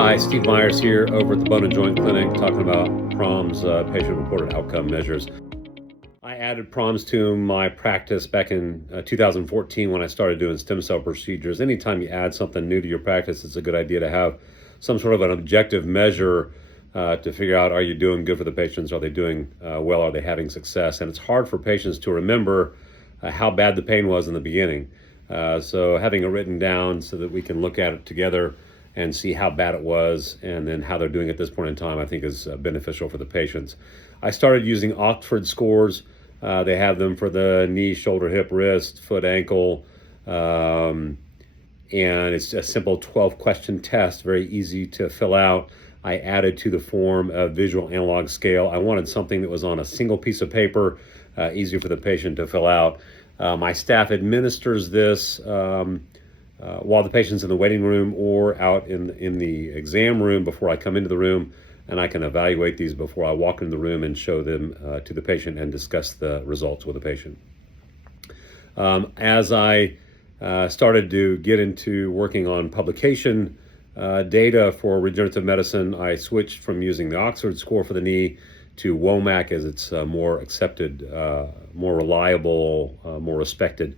Hi, Steve Meyers here over at the Bone and Joint Clinic talking about PROMs, patient-reported outcome measures. I added PROMs to my practice back in 2014 when I started doing stem cell procedures. Anytime you add something new to your practice, it's a good idea to have some sort of an objective measure to figure out, are you doing good for the patients? Are they doing well? Are they having success? And it's hard for patients to remember how bad the pain was in the beginning. So having it written down so that we can look at it together and see how bad it was and then how they're doing at this point in time, I think is beneficial for the patients. I started using Oxford scores. They have them for the knee, shoulder, hip, wrist, foot, ankle, and it's a simple 12-question test, very easy to fill out. I added to the form a visual analog scale. I wanted something that was on a single piece of paper, easier for the patient to fill out. My staff administers this while the patient's in the waiting room or out in the exam room before I come into the room, and I can evaluate these before I walk into the room and show them to the patient and discuss the results with the patient. As I started to get into working on publication data for regenerative medicine, I switched from using the Oxford score for the knee to WOMAC, as it's more accepted, more reliable, more respected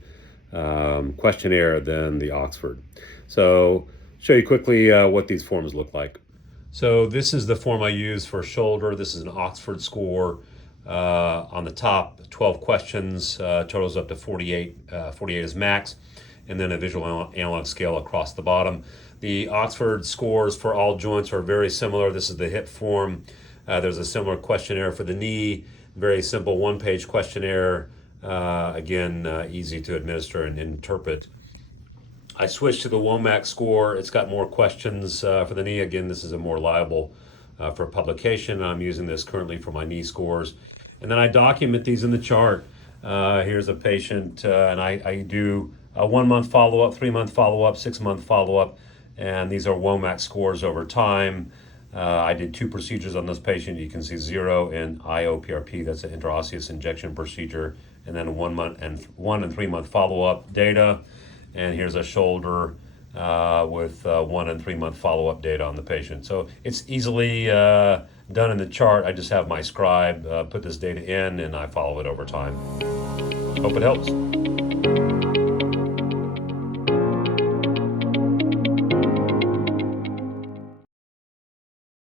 questionnaire than the Oxford. So show you quickly what these forms look like. So this is the form I use for shoulder. This is an Oxford score. On the top, 12 questions, totals up to 48. 48 is max, and then a visual analog scale across the bottom. The Oxford scores for all joints are very similar. This is the hip form. There's a similar questionnaire for the knee, very simple one-page questionnaire. Again, easy to administer and interpret. I switched to the WOMAC score. It's got more questions for the knee. Again, this is a more reliable for publication. I'm using this currently for my knee scores. And then I document these in the chart. Here's a patient, and I do a 1-month follow-up, 3-month follow-up, 6-month follow-up, and these are WOMAC scores over time. I did 2 procedures on this patient. You can see 0 in IOPRP, that's an intraosseous injection procedure, and then 1 and 3-month follow-up data. And here's a shoulder with 1 and 3-month follow-up data on the patient. So it's easily done in the chart. I just have my scribe put this data in, and I follow it over time. Hope it helps.